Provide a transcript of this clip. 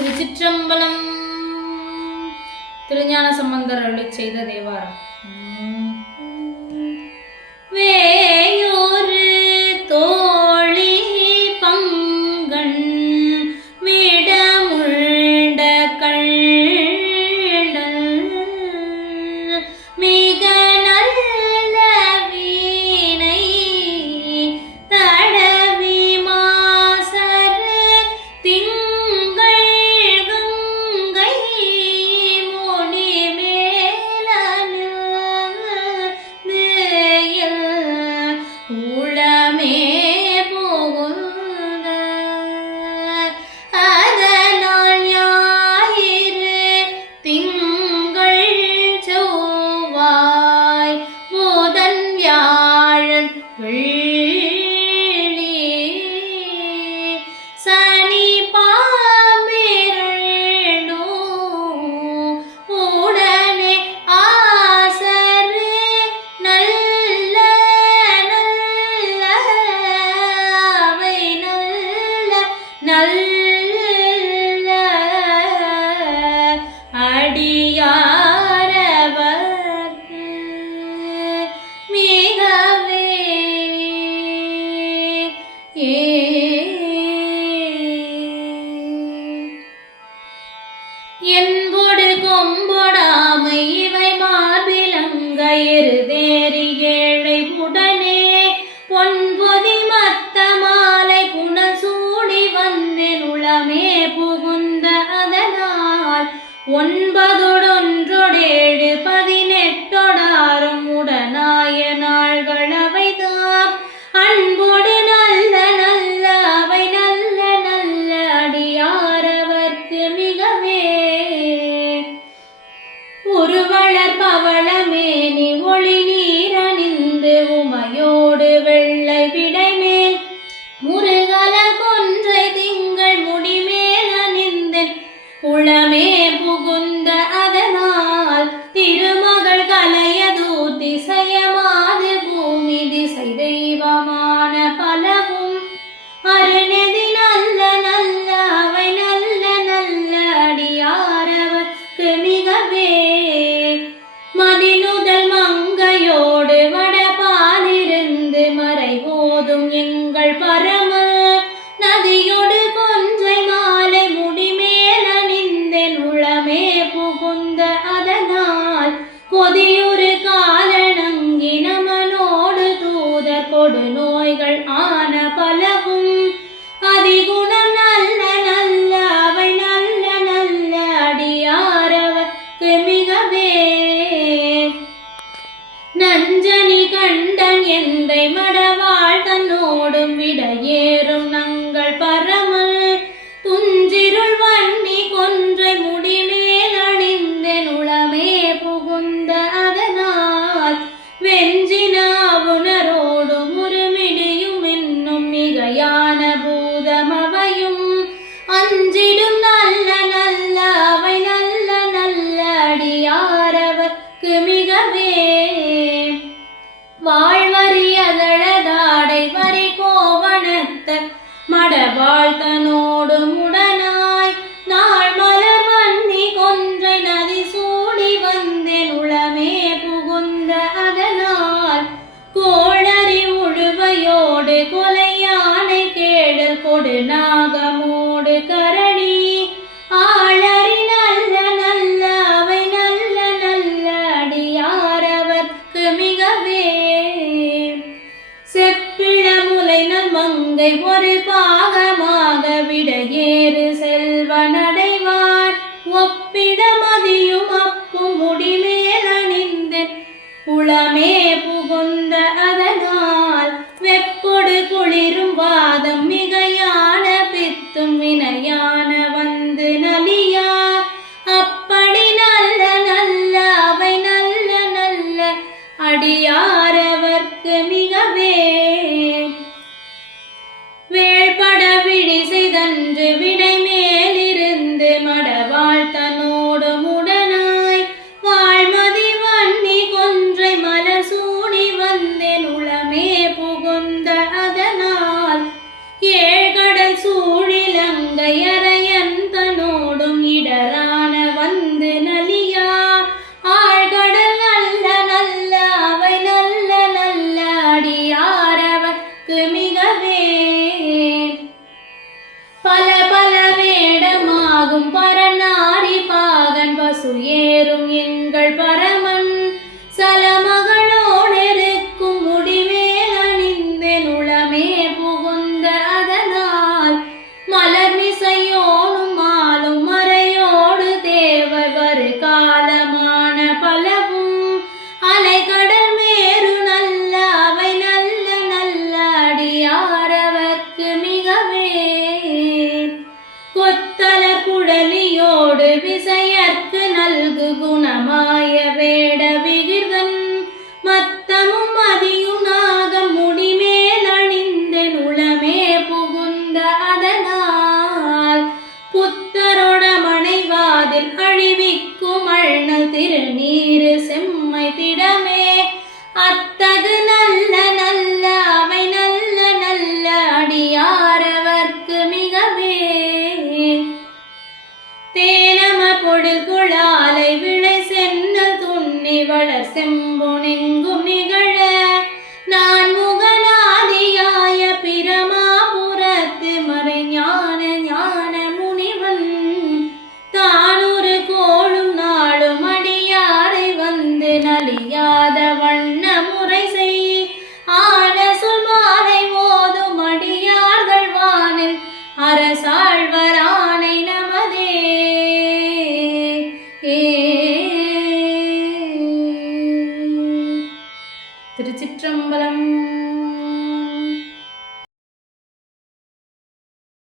திருச்சிற்றம்பலம். திருஞான சம்பந்தர் அருளிச் செய்த தேவாரம். வேயூரு தோழி பங்கன் விடமுண்ட கண்டன் மிக நல்ல வீணை தடவி மாசரு திங்கள் கங்கை முடி மேலனு உளமே புகுந்த அதனால் ஞாயிறு திங்கள் செவ்வாய் புதன் வியாழன் வெள்ளி சனி பாம்பிரண்டும் உடனே ஆசரு நல்ல நல்ல அவை நல்ல நல்ல அடியாரவர்க்கு மிகவே என்பொடு கொம்பொடாமை இவை மார்பிலங்கயிறு தேறி ஏழை உடனே பொன்பொதி மத்த மாலை புனல் சூடி வந்தேன் உளமே புகுந்த அதனால் 9 18 உடனாய நாள்கள் அவைதாம் அன்போடு நல்ல நல்ல அவை நல்ல நல்ல அடியாரவர்க்கு மிகவே உருவளர் பவளமேனி ஒளி நீரணிந்து உமையோடு வெள்ளை விடைமேல் முருகல கொன்றை திங்கள் முடிமேல் அணிந்தேன் உளமே புகுந்த அதனால் திருமகள் கலையதூர் திசையமாது பூமி திசை தெய்வமான பலவும் அருணதி நல்ல நல்ல அவை நல்ல நல்ல அடியாரவர்க்கு மிகவே மதினுதல் மங்கையோடு வடபாலிருந்து மறைபோதும் எங்கள் பரம நதியோடு கொன்றை மாலை முடிமேல் அணிந்தேன் உளமே புகுந்த அதனால் கொதியுறு காலணங்கி நமனோடு தூதர் கொடு நோய்கள் ஆன பலவும் அதிகுணம் நல்ல நல்ல அவை நல்ல நல்ல அடியாரவர்க்கு மிகவே நஞ்சனி கண்டன் எந்தை மடவாள் தன்னோடும் விடையேறும் நங்கள் பரமல் துஞ்சிருள் வன்னி கொன்றை முடிமேல் அணிந்தேன் உளமே புகுந்த அதனால் வெஞ்சினாவுணரோடும் உருமிடியும் என்னும் மிகையான பூதமவையும் அஞ்சிடும் நல்ல நல்ல அவை நல்ல நல்ல அடியாரவர்க்கு மிகவே வாழ்வறியதழதாடை வரி கோவணத்த மடவாள் தனோடு முடனாய் நாள் மலர் வன்னி கொன்றை நதி சூடி வந்தேன் உளமே புகுந்த அதனால் கோளறி உழுவையோடு கொலையானை கேடல் கொடு நாகமோடு கரணி ஆளறி நல்ல நல்ல அவை நல்ல நல்ல அடியாரவர்க்கு மிகவே செப்பிள முலை மங்கை ஒரு பாகமாக விடையேறு செல்வ நடைவார் ஒப்பிட மதியும் அப்பும் முடிமேல் அணிந்தேன் உளமே புகுந்த அதனால் வெப்பொடு குளிரும் வாதம் மிகையான பித்தும் வினையான வந்து நலியா அப்படி நல்ல நல்ல அவை நல்ல நல்ல அடியாரவர்க்கு மிகவே வேள்பட விழி செய்தன்று விடை மேலிருந்து மடவாள் தன்னோடு முடனாய் வாழ்மதி வன்னி கொன்றை மலர் சூடி வந்தேன் உளமே புகுந்த அதனால் ஏழ்கடல் சூழிலங்கையரையன் தன்னோடு நாள் புத்த